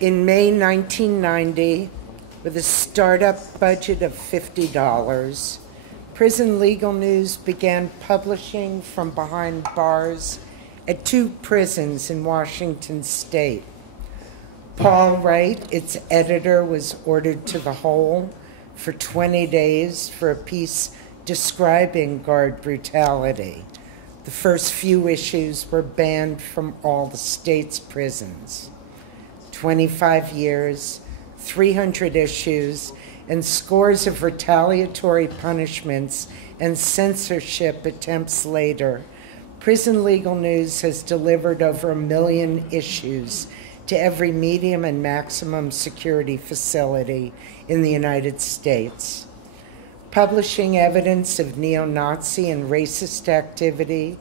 In May 1990, with a startup budget of $50, Prison Legal News began publishing from behind bars at 2 prisons in Washington state. Paul Wright, its editor, was ordered to the hole for 20 days for a piece describing guard brutality. The first few issues were banned from all the state's prisons. 25 years, 300 issues, and scores of retaliatory punishments and censorship attempts later, Prison Legal News has delivered over 1 million issues to every medium and maximum security facility in the United States. Publishing evidence of neo-Nazi and racist activity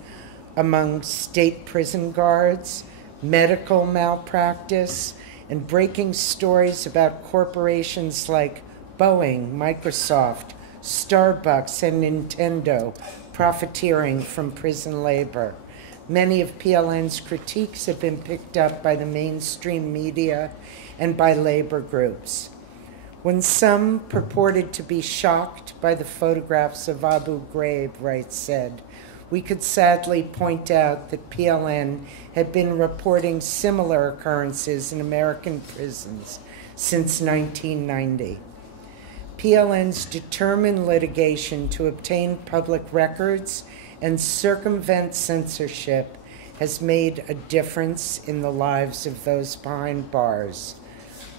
among state prison guards, medical malpractice, and breaking stories about corporations like Boeing, Microsoft, Starbucks, and Nintendo profiteering from prison labor. Many of PLN's critiques have been picked up by the mainstream media and by labor groups. When some purported to be shocked by the photographs of Abu Ghraib, Wright said, we could sadly point out that PLN had been reporting similar occurrences in American prisons since 1990. PLN's determined litigation to obtain public records and circumvent censorship has made a difference in the lives of those behind bars.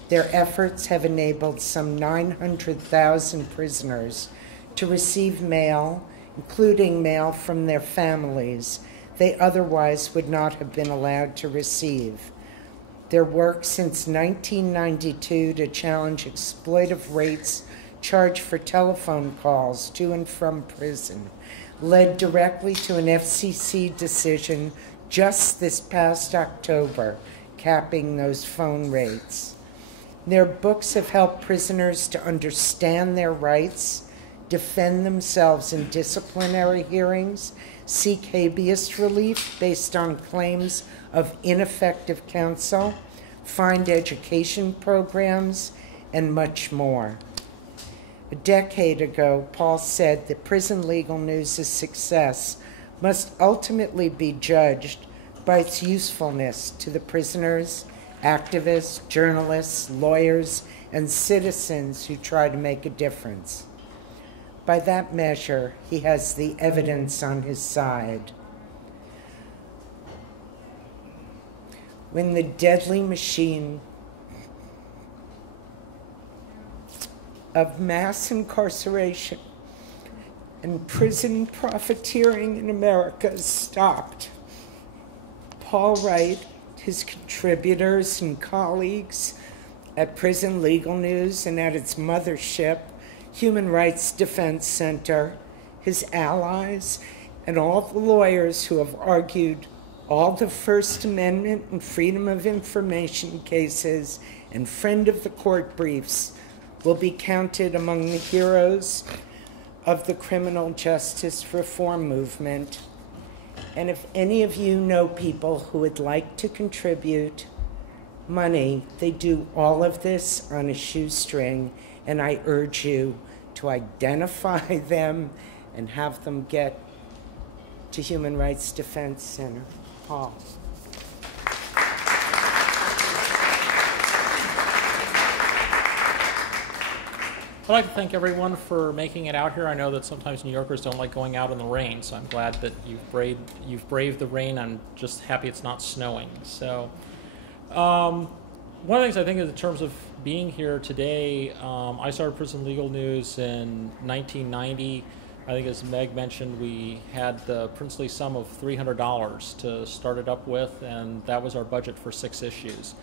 Their efforts have enabled some 900,000 prisoners to receive mail, including mail from their families they otherwise would not have been allowed to receive. Their work since 1992 to challenge exploitive rates charged for telephone calls to and from prison led directly to an FCC decision just this past October, capping those phone rates. Their books have helped prisoners to understand their rights, defend themselves in disciplinary hearings, seek habeas relief based on claims of ineffective counsel, find education programs, and much more. A decade ago, Paul said that Prison Legal News' success must ultimately be judged by its usefulness to the prisoners, activists, journalists, lawyers, and citizens who try to make a difference. By that measure, he has the evidence on his side. When the deadly machine of mass incarceration and prison profiteering in America stopped, Paul Wright, his contributors and colleagues at Prison Legal News and at its mothership, Human Rights Defense Center, his allies, and all the lawyers who have argued all the First Amendment and Freedom of Information cases and friend of the court briefs will be counted among the heroes of the criminal justice reform movement. And if any of you know people who would like to contribute money, they do all of this on a shoestring, and I urge you to identify them and have them get to Human Rights Defense Center. Paul. I'd like to thank everyone for making it out here. I know that sometimes New Yorkers don't like going out in the rain, so I'm glad that you've braved the rain. I'm just happy it's not snowing. So one of the things I think in terms of being here today, I started Prison Legal News in 1990. I think as Meg mentioned, we had the princely sum of $300 to start it up with, and that was our budget for 6 issues.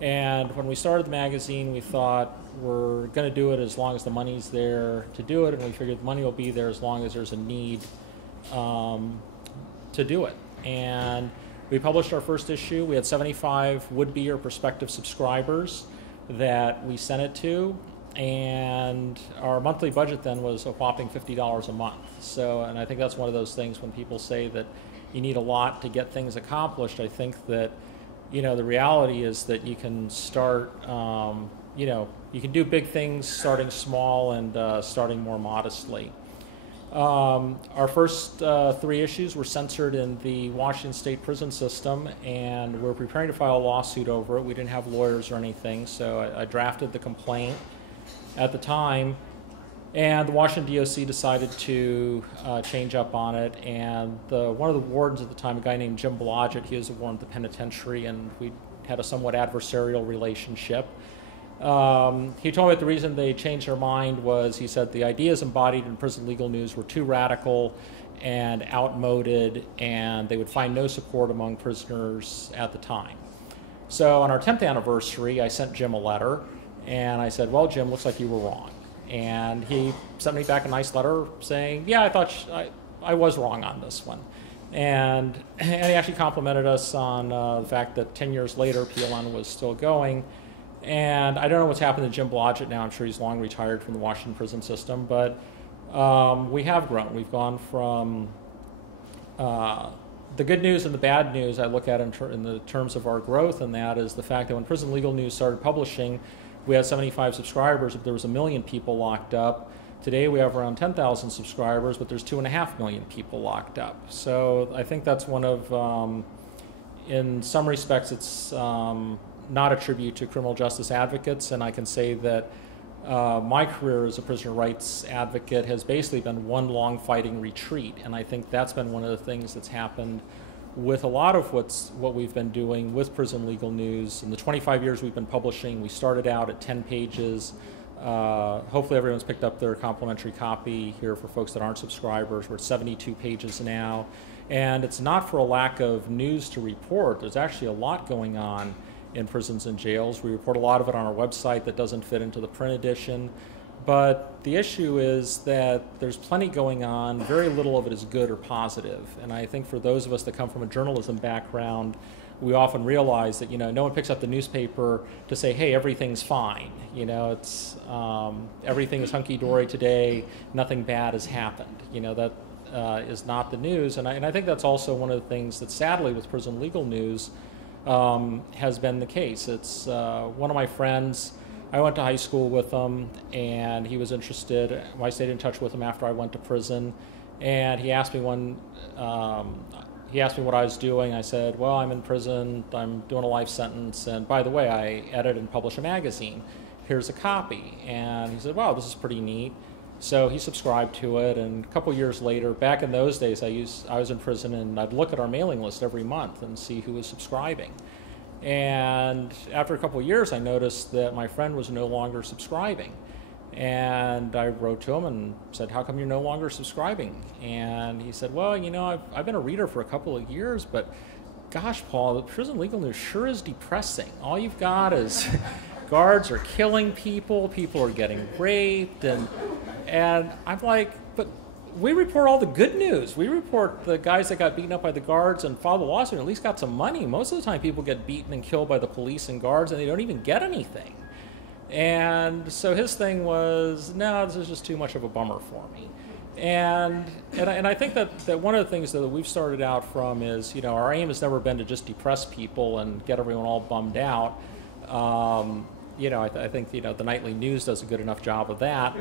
And when we started the magazine, we thought we're going to do it as long as the money's there to do it, and we figured the money will be there as long as there's a need to do it. And we published our first issue. We had 75 would-be or prospective subscribers that we sent it to, and our monthly budget then was a whopping $50 a month. So, and I think that's one of those things when people say that you need a lot to get things accomplished. I think that the reality is that you can start, you can do big things starting small and starting more modestly. Our first 3 issues were censored in the Washington State prison system, and we're preparing to file a lawsuit over it. We didn't have lawyers or anything, so I drafted the complaint at the time, and the Washington DOC decided to change up on it, and one of the wardens at the time, a guy named Jim Blodgett, he was a warden at the penitentiary, and we had a somewhat adversarial relationship. He told me that the reason they changed their mind was, he said, the ideas embodied in prison legal news were too radical and outmoded, and they would find no support among prisoners at the time. So on our 10th anniversary, I sent Jim a letter, and I said, well, Jim, looks like you were wrong. And he sent me back a nice letter saying, yeah, I thought I was wrong on this one. And he actually complimented us on the fact that 10 years later, PLN was still going. And I don't know what's happened to Jim Blodgett now. I'm sure he's long retired from the Washington prison system. But we have grown. We've gone from the good news and the bad news I look at in the terms of our growth, and that is the fact that when Prison Legal News started publishing, we had 75 subscribers, but there was 1 million people locked up. Today we have around 10,000 subscribers, but there's 2.5 million people locked up. So I think that's one of, in some respects, it's not a tribute to criminal justice advocates, and I can say that my career as a prisoner rights advocate has basically been one long fighting retreat, and I think that's been one of the things that's happened with a lot of what we've been doing with Prison Legal News. In the 25 years we've been publishing, we started out at 10 pages. Hopefully everyone's picked up their complimentary copy here for folks that aren't subscribers. We're at 72 pages now. And it's not for a lack of news to report. There's actually a lot going on in prisons and jails. We report a lot of it on our website that doesn't fit into the print edition. But the issue is that there's plenty going on. Very little of it is good or positive. And I think for those of us that come from a journalism background, we often realize that, no one picks up the newspaper to say, hey, everything's fine. It's everything is hunky-dory today, nothing bad has happened. That is not the news. And I think that's also one of the things that sadly with Prison Legal News has been the case. It's one of my friends, I went to high school with him, and he was interested. I stayed in touch with him after I went to prison, and he asked me what I was doing. I said, well, I'm in prison, I'm doing a life sentence, and by the way, I edit and publish a magazine. Here's a copy. And he said, wow, this is pretty neat. So he subscribed to it, and a couple years later, back in those days, I was in prison, and I'd look at our mailing list every month and see who was subscribing. And after a couple of years, I noticed that my friend was no longer subscribing. And I wrote to him and said, how come you're no longer subscribing? And he said, well, I've been a reader for a couple of years, but gosh, Paul, the Prison Legal News sure is depressing. All you've got is guards are killing people, people are getting raped, and I'm like, but we report all the good news. We report the guys that got beaten up by the guards and filed a lawsuit and at least got some money. Most of the time people get beaten and killed by the police and guards and they don't even get anything. And so his thing was, no, this is just too much of a bummer for me. And I think that one of the things that we've started out from is, our aim has never been to just depress people and get everyone all bummed out. I think, the nightly news does a good enough job of that.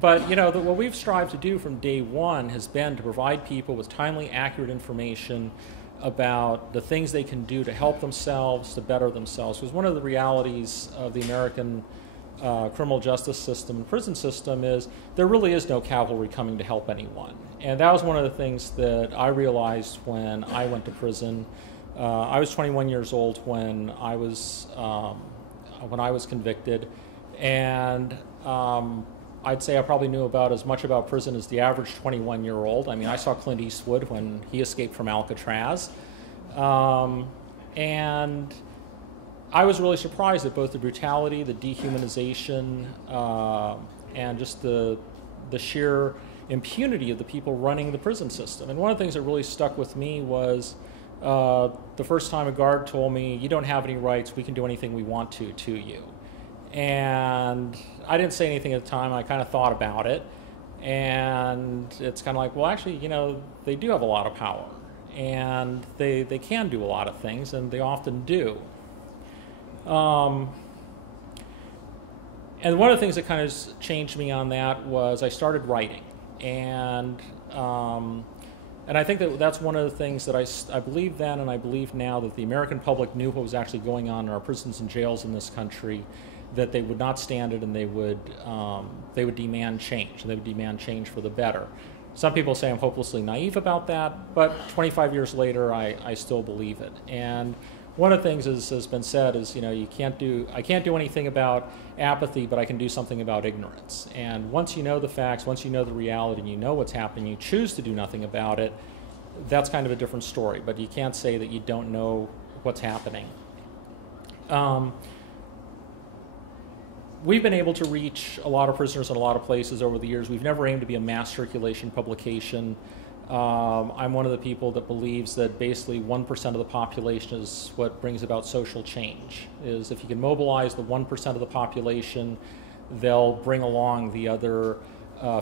But, what we've strived to do from day one has been to provide people with timely, accurate information about the things they can do to help themselves, to better themselves. Because one of the realities of the American criminal justice system and prison system is there really is no cavalry coming to help anyone. And that was one of the things that I realized when I went to prison. I was 21 years old when I was convicted, and I'd say I probably knew about as much about prison as the average 21-year-old. I mean, I saw Clint Eastwood when he escaped from Alcatraz, and I was really surprised at both the brutality, the dehumanization, and just the sheer impunity of the people running the prison system. And one of the things that really stuck with me was the first time a guard told me, you don't have any rights, we can do anything we want to you. And I didn't say anything at the time. I kind of thought about it, and it's kind of like, well, actually, they do have a lot of power. and they can do a lot of things, and they often do. And one of the things that kind of changed me on that was I started writing, and I think that that's one of the things that I believe then and I believe now, that the American public knew what was actually going on in our prisons and jails in this country, that they would not stand it, and they would demand change. They would demand change for the better. Some people say I'm hopelessly naive about that, but 25 years later, I still believe it. And one of the things has been said is, I can't do anything about apathy, but I can do something about ignorance. And once you know the facts, once you know the reality, and you know what's happening, you choose to do nothing about it, that's kind of a different story. But you can't say that you don't know what's happening. We've been able to reach a lot of prisoners in a lot of places over the years. We've never aimed to be a mass circulation publication. I'm one of the people that believes that basically 1% of the population is what brings about social change. Is if you can mobilize the 1% of the population, they'll bring along the other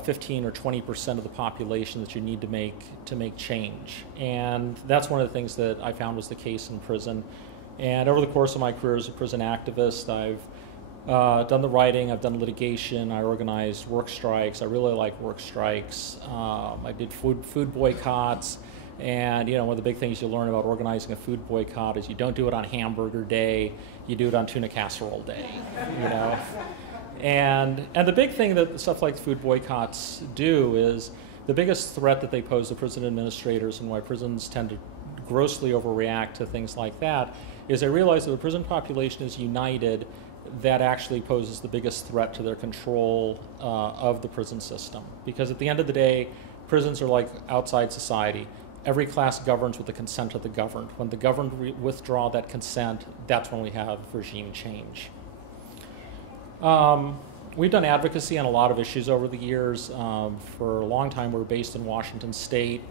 15 or 20% of the population that you need to make change. And that's one of the things that I found was the case in prison. And over the course of my career as a prison activist, I've done the writing, I've done litigation, I organized work strikes. I really like work strikes. I did food boycotts, and one of the big things you learn about organizing a food boycott is you don't do it on hamburger day, you do it on tuna casserole day, And the big thing that stuff like food boycotts do is the biggest threat that they pose to prison administrators, and why prisons tend to grossly overreact to things like that, is they realize that the prison population is united. That actually poses the biggest threat to their control of the prison system. Because at the end of the day, prisons are like outside society. Every class governs with the consent of the governed. When the governed withdraw that consent, that's when we have regime change. We've done advocacy on a lot of issues over the years. For a long time, we were based in Washington State.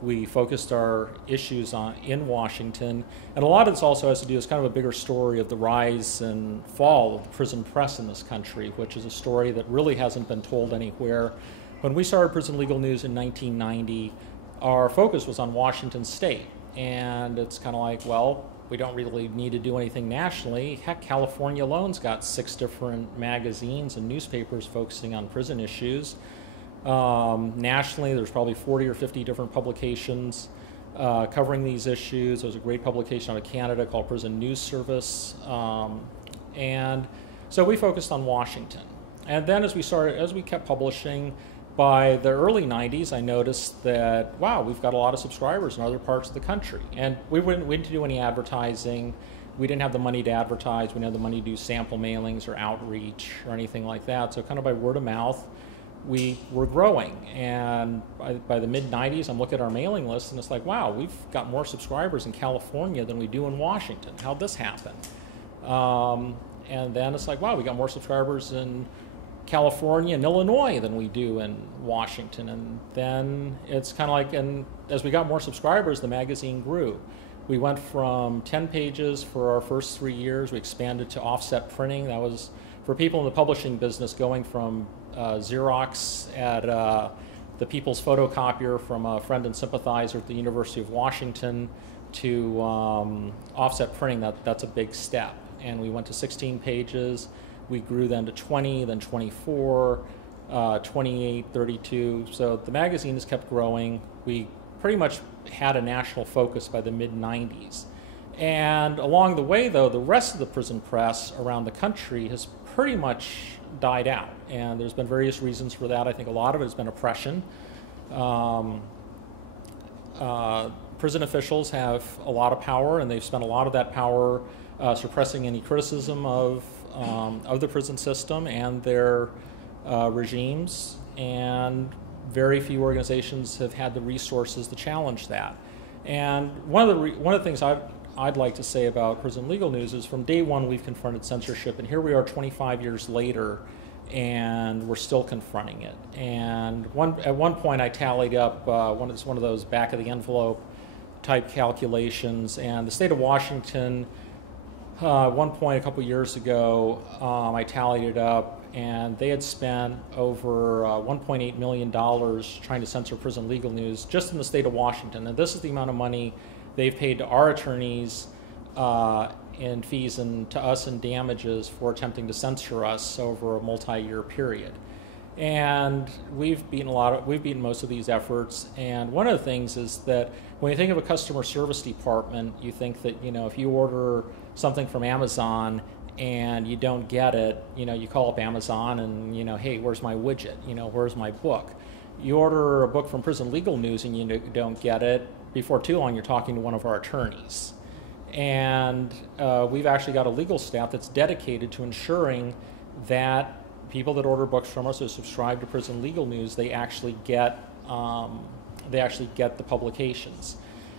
We focused our issues in Washington, and a lot of this also has to do with kind of a bigger story of the rise and fall of the prison press in this country, which is a story that really hasn't been told anywhere. When we started Prison Legal News in 1990, our focus was on Washington State, and it's kind of like, well, we don't really need to do anything nationally. Heck, California alone's got 6 different magazines and newspapers focusing on prison issues. Nationally, there's probably 40 or 50 different publications covering these issues. There's a great publication out of Canada called Prison News Service. And so we focused on Washington. And then as we kept publishing, by the early 90s, I noticed that, wow, we've got a lot of subscribers in other parts of the country. And we didn't do any advertising. We didn't have the money to advertise. We didn't have the money to do sample mailings or outreach or anything like that. So kind of by word of mouth, we were growing. And by the mid-90s, I'm looking at our mailing list, and it's like, wow, we've got more subscribers in California than we do in Washington. How'd this happen? And then it's like, wow, we got more subscribers in California and Illinois than we do in Washington. And then it's kind of like, and as we got more subscribers, the magazine grew. We went from 10 pages for our first 3 years. We expanded to offset printing. That was, for people in the publishing business, going from Xerox at the People's Photocopier from a friend and sympathizer at the University of Washington to offset printing. That's a big step. And we went to 16 pages. We grew then to 20, then 24, 28, 32. So the magazine has kept growing. We pretty much had a national focus by the mid-90s. And along the way, though, the rest of the prison press around the country has pretty much died out. And there's been various reasons for that. I think a lot of it has been oppression. Prison officials have a lot of power, and they've spent a lot of that power suppressing any criticism of the prison system and their regimes, and very few organizations have had the resources to challenge that. And one of the things I'd like to say about Prison Legal News is from day one we've confronted censorship, and here we are 25 years later, and we're still confronting it. And at one point I tallied up one of those back of the envelope type calculations, and the state of Washington At one point, a couple years ago, I tallied it up, and they had spent over $1.8 million trying to censor prison legal news just in the state of Washington. And this is the amount of money they've paid to our attorneys in fees and to us in damages for attempting to censor us over a multi-year period. And we've beaten most of these efforts. And one of the things is that when you think of a customer service department, you think that, if you order something from Amazon and you don't get it, you call up Amazon and, hey, where's my widget? Where's my book? You order a book from Prison Legal News and you don't get it, before too long you're talking to one of our attorneys. And we've actually got a legal staff that's dedicated to ensuring that people that order books from us or subscribe to Prison Legal News, they actually get the publications.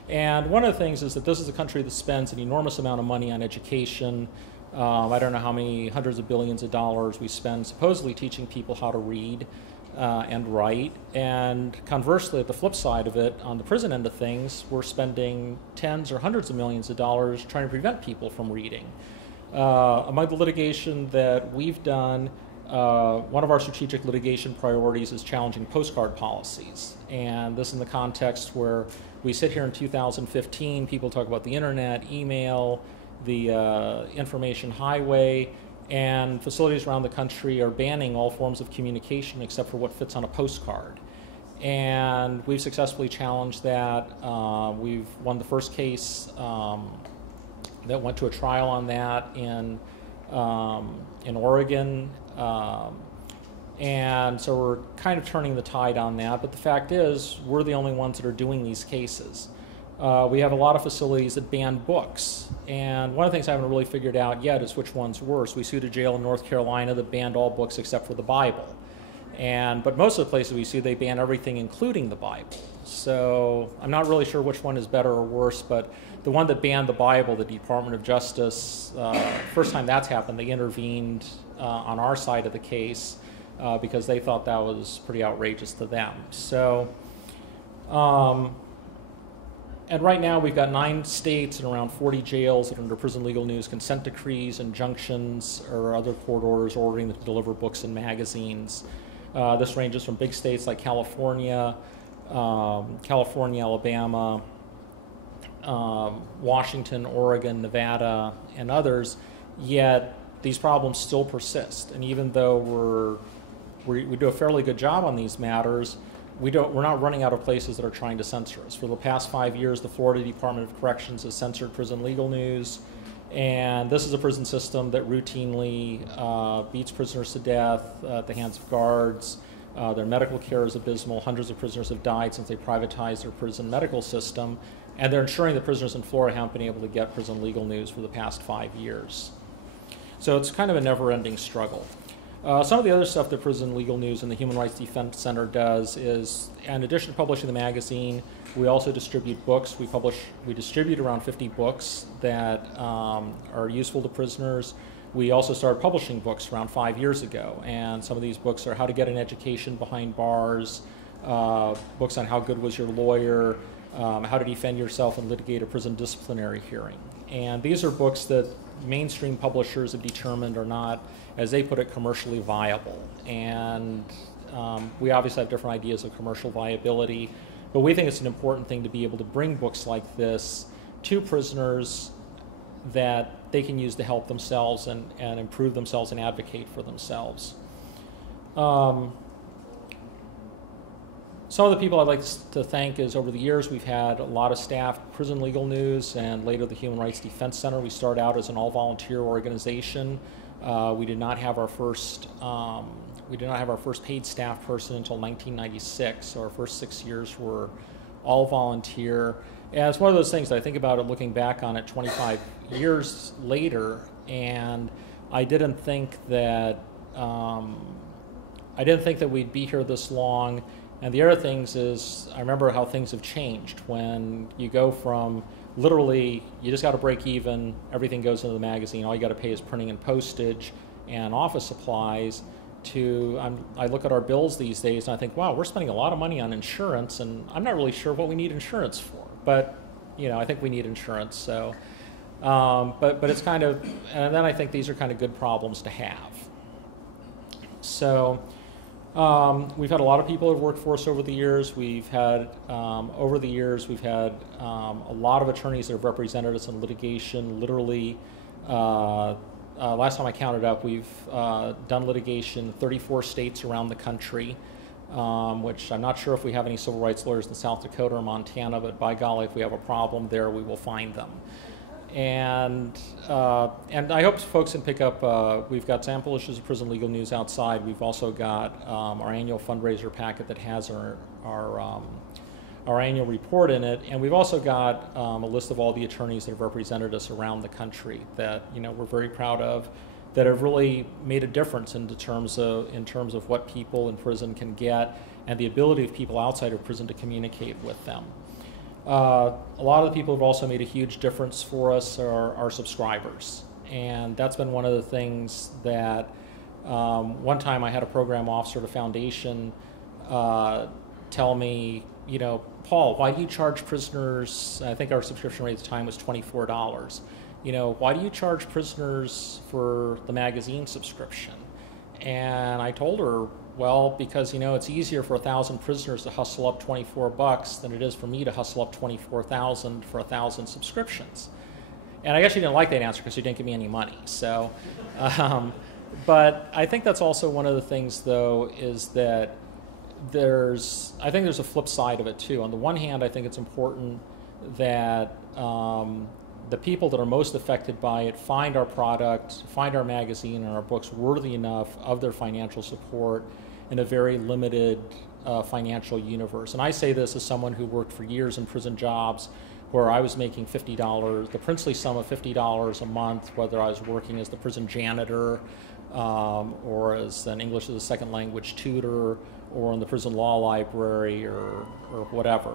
And one of the things is that this is a country that spends an enormous amount of money on education. I don't know how many hundreds of billions of dollars we spend supposedly teaching people how to read and write. And conversely, at the flip side of it, on the prison end of things, we're spending tens or hundreds of millions of dollars trying to prevent people from reading. Among the litigation that we've done, one of our strategic litigation priorities is challenging postcard policies. And this in the context where we sit here in 2015, people talk about the internet, email, the information highway, and facilities around the country are banning all forms of communication except for what fits on a postcard. And we've successfully challenged that. We've won the first case that went to a trial on that in Oregon. And so we're kind of turning the tide on that. But the fact is, we're the only ones that are doing these cases. We have a lot of facilities that ban books. And one of the things I haven't really figured out yet is which one's worse. We sued a jail in North Carolina that banned all books except for the Bible. But most of the places we sue, they ban everything, including the Bible. So I'm not really sure which one is better or worse, but the one that banned the Bible, the Department of Justice, first time that's happened, they intervened on our side of the case because they thought that was pretty outrageous to them. So, and right now we've got 9 states and around 40 jails that are under Prison Legal News consent decrees, injunctions, or other court orders ordering them to deliver books and magazines. This ranges from big states like California, Alabama, Washington, Oregon, Nevada, and others, yet these problems still persist. And even though we do a fairly good job on these matters, we're not running out of places that are trying to censor us. For the past 5 years, the Florida Department of Corrections has censored Prison Legal News, and this is a prison system that routinely beats prisoners to death at the hands of guards. Their medical care is abysmal. Hundreds of prisoners have died since they privatized their prison medical system, and they're ensuring that prisoners in Florida haven't been able to get Prison Legal News for the past 5 years. So it's kind of a never-ending struggle. Some of the other stuff that Prison Legal News and the Human Rights Defense Center does is, in addition to publishing the magazine, we also distribute books. We distribute around 50 books that are useful to prisoners. We also started publishing books around 5 years ago, and some of these books are how to get an education behind bars, books on how good was your lawyer, how to defend yourself and litigate a prison disciplinary hearing. And these are books that mainstream publishers have determined are not, as they put it, commercially viable. And we obviously have different ideas of commercial viability, but we think it's an important thing to be able to bring books like this to prisoners that they can use to help themselves and improve themselves and advocate for themselves. Some of the people I'd like to thank is over the years we've had a lot of staff, Prison Legal News and later the Human Rights Defense Center. We started out as an all-volunteer organization. We did not have our first paid staff person until 1996, so our first 6 years were all volunteer. And it's one of those things that I think about it looking back on it 25 years later, and I didn't think that we'd be here this long. And the other things is, I remember how things have changed when you go from literally, you just got to break even, everything goes into the magazine, all you got to pay is printing and postage and office supplies, to, I look at our bills these days and I think, wow, we're spending a lot of money on insurance, and I'm not really sure what we need insurance for, but I think we need insurance. So But it's kind of, and then I think these are kind of good problems to have. So we've had a lot of people who have worked for us over the years. We've had, over the years, we've had a lot of attorneys that have represented us in litigation. Literally, last time I counted up, we've done litigation in 34 states around the country, which I'm not sure if we have any civil rights lawyers in South Dakota or Montana, but by golly, if we have a problem there, we will find them. And I hope folks can pick up, we've got sample issues of Prison Legal News outside. We've also got our annual fundraiser packet that has our annual report in it, and we've also got a list of all the attorneys that have represented us around the country that we're very proud of, that have really made a difference in terms of what people in prison can get and the ability of people outside of prison to communicate with them. A lot of the people who have also made a huge difference for us are our subscribers, and that's been one of the things that one time I had a program officer at a foundation tell me, Paul, why do you charge prisoners, I think our subscription rate at the time was $24, why do you charge prisoners for the magazine subscription? And I told her, well, because it's easier for 1,000 prisoners to hustle up $24 than it is for me to hustle up $24,000 for 1,000 subscriptions. And I guess she didn't like that answer because she didn't give me any money. So, but I think that's also one of the things, though, is that I think there's a flip side of it too. On the one hand, I think it's important that the people that are most affected by it find our product, find our magazine and our books worthy enough of their financial support in a very limited financial universe. And I say this as someone who worked for years in prison jobs where I was making $50, the princely sum of $50 a month, whether I was working as the prison janitor or as an English as a second language tutor or in the prison law library or whatever.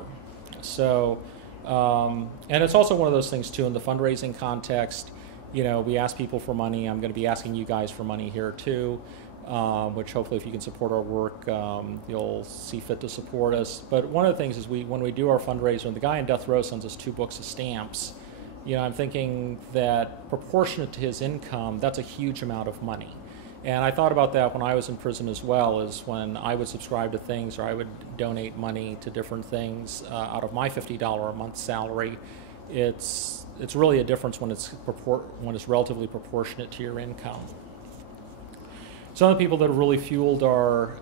So, and it's also one of those things too in the fundraising context. We ask people for money. I'm going to be asking you guys for money here too, which hopefully if you can support our work, you'll see fit to support us. But one of the things is when we do our fundraiser, and the guy in death row sends us 2 books of stamps, I'm thinking that proportionate to his income, that's a huge amount of money. And I thought about that when I was in prison as well, is when I would subscribe to things or I would donate money to different things out of my $50 a month salary. It's really a difference when it's relatively proportionate to your income. Some of the people that have really fueled our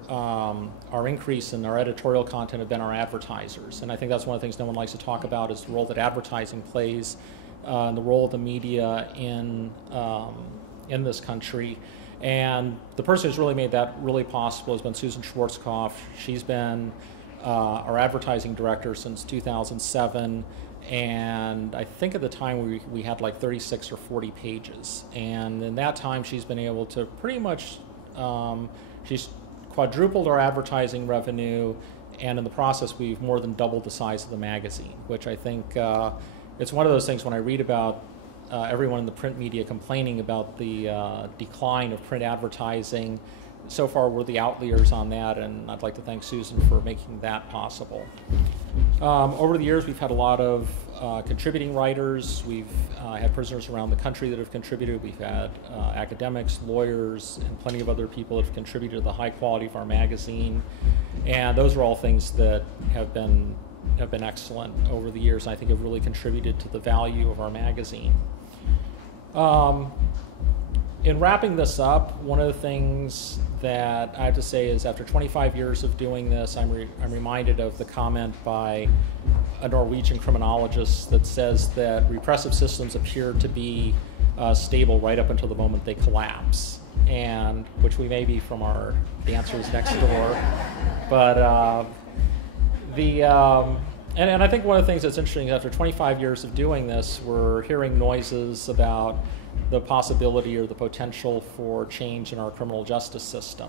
increase in our editorial content have been our advertisers, and I think that's one of the things no one likes to talk about is the role that advertising plays, and the role of the media in this country. And the person who's really made that really possible has been Susan Schwarzkopf. She's been our advertising director since 2007, and I think at the time we had like 36 or 40 pages. And in that time, she's been able to pretty much, she's quadrupled our advertising revenue, and in the process, we've more than doubled the size of the magazine, which I think it's one of those things when I read about everyone in the print media complaining about the decline of print advertising. So far, we're the outliers on that, and I'd like to thank Susan for making that possible. Over the years, we've had a lot of contributing writers. We've had prisoners around the country that have contributed. We've had academics, lawyers, and plenty of other people that have contributed to the high quality of our magazine. And those are all things that have been excellent over the years, and I think have really contributed to the value of our magazine. In wrapping this up, one of the things that I have to say is after 25 years of doing this, I'm reminded of the comment by a Norwegian criminologist that says that repressive systems appear to be stable right up until the moment they collapse, and which we may be from our dancers next door. But and I think one of the things that's interesting is after 25 years of doing this, we're hearing noises about the possibility or the potential for change in our criminal justice system.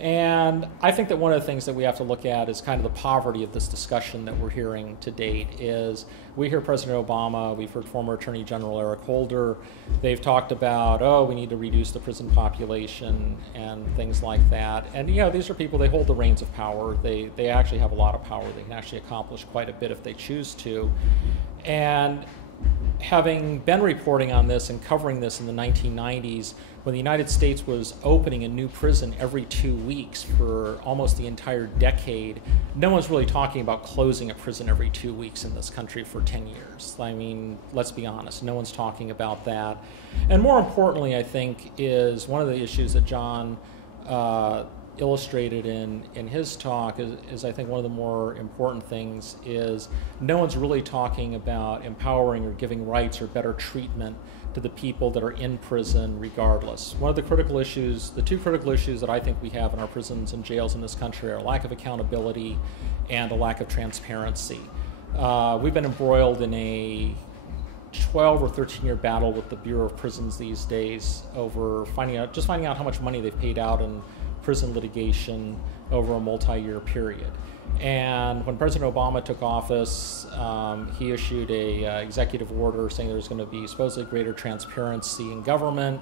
And I think that one of the things that we have to look at is kind of the poverty of this discussion that we're hearing to date. Is we hear President Obama, we've heard former Attorney General Eric Holder, they've talked about, oh, we need to reduce the prison population and things like that. And these are people, they hold the reins of power. They actually have a lot of power. They can actually accomplish quite a bit if they choose to. And having been reporting on this and covering this in the 1990s, when the United States was opening a new prison every 2 weeks for almost the entire decade, no one's really talking about closing a prison every 2 weeks in this country for 10 years. I mean, let's be honest, no one's talking about that. And more importantly, I think, is one of the issues that John illustrated in his talk is I think one of the more important things is no one's really talking about empowering or giving rights or better treatment to the people that are in prison regardless. One of the critical issues, the two critical issues that I think we have in our prisons and jails in this country are a lack of accountability and a lack of transparency. We've been embroiled in a 12 or 13-year battle with the Bureau of Prisons these days over finding out how much money they've paid out in prison litigation over a multi-year period. And when President Obama took office, he issued a executive order saying there's going to be supposedly greater transparency in government.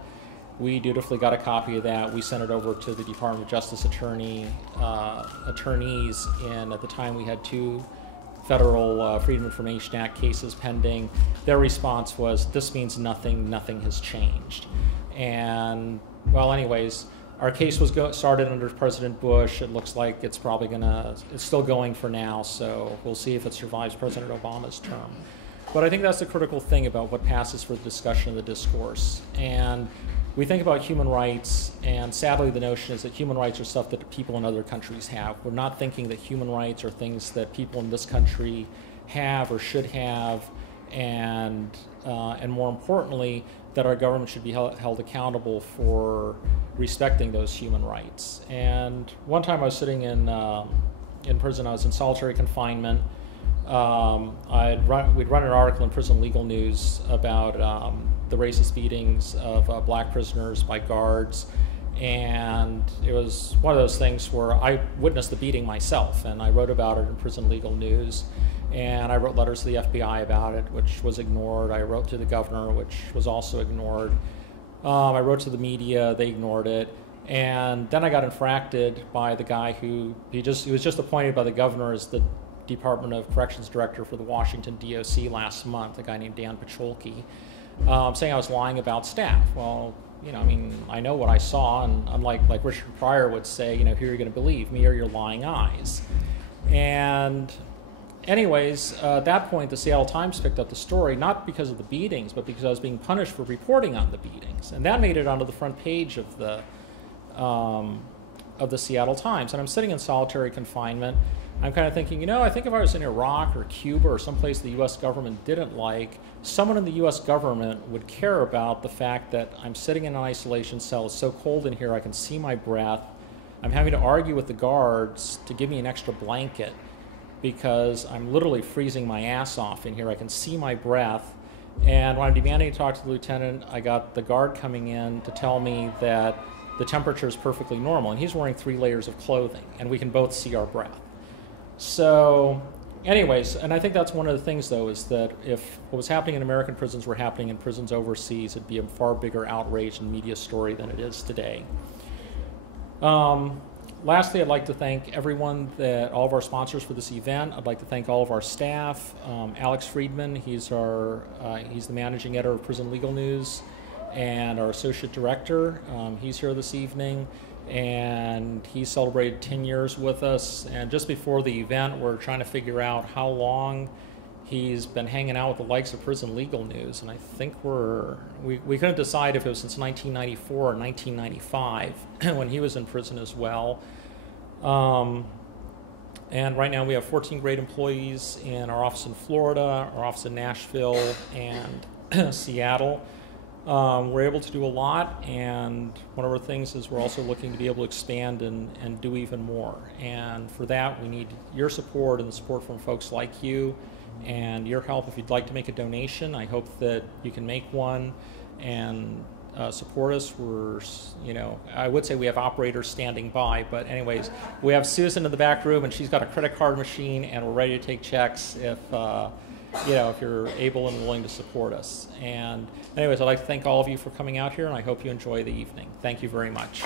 We dutifully got a copy of that. We sent it over to the Department of Justice attorneys, and at the time we had 2 federal Freedom of Information Act cases pending. Their response was, this means nothing has changed. And, well, anyways, our case was started under President Bush. It looks like it's still going for now, so we'll see if it survives President Obama's term. But I think that's the critical thing about what passes for the discussion of the discourse. And we think about human rights, and sadly the notion is that human rights are stuff that people in other countries have. We're not thinking that human rights are things that people in this country have or should have, and more importantly, that our government should be held accountable for respecting those human rights. And one time I was sitting in prison. I was in solitary confinement. We'd run an article in Prison Legal News about the racist beatings of black prisoners by guards, and it was one of those things where I witnessed the beating myself, and I wrote about it in Prison Legal News. And I wrote letters to the FBI about it, which was ignored. I wrote to the governor, which was also ignored. I wrote to the media, they ignored it. And then I got infracted by the guy who, he was just appointed by the governor as the Department of Corrections Director for the Washington DOC last month, a guy named Dan Pacholke, saying I was lying about staff. Well, you know, I mean, I know what I saw, and unlike like Richard Pryor would say, you know, who are you going to believe, me or your lying eyes? And anyways, at that point, the Seattle Times picked up the story, not because of the beatings, but because I was being punished for reporting on the beatings. And that made it onto the front page of the Seattle Times. And I'm sitting in solitary confinement. I'm kind of thinking, you know, I think if I was in Iraq or Cuba or someplace the U.S. government didn't like, someone in the U.S. government would care about the fact that I'm sitting in an isolation cell. It's so cold in here, I can see my breath. I'm having to argue with the guards to give me an extra blanket, because I'm literally freezing my ass off in here. I can see my breath. And when I'm demanding to talk to the lieutenant, I got the guard coming in to tell me that the temperature is perfectly normal. And he's wearing 3 layers of clothing, and we can both see our breath. So anyways, and I think that's one of the things, though, is that if what was happening in American prisons were happening in prisons overseas, it'd be a far bigger outrage and media story than it is today. Lastly, I'd like to thank everyone, all of our sponsors for this event. I'd like to thank all of our staff. Alex Friedman, he's the managing editor of Prison Legal News, and our associate director. He's here this evening, and he celebrated 10 years with us. And just before the event, we're trying to figure out how long he's been hanging out with the likes of Prison Legal News, and I think we couldn't decide if it was since 1994 or 1995 when he was in prison as well. And right now we have 14 great employees in our office in Florida, our office in Nashville, and Seattle. We're able to do a lot, and one of our things is we're also looking to be able to expand and do even more. And for that, we need your support and the support from folks like you, and your help. If you'd like to make a donation, I hope that you can make one and support us. I would say we have operators standing by, but anyways, we have Susan in the back room, and she's got a credit card machine, and we're ready to take checks if you're able and willing to support us. And anyways, I'd like to thank all of you for coming out here, and I hope you enjoy the evening. Thank you very much.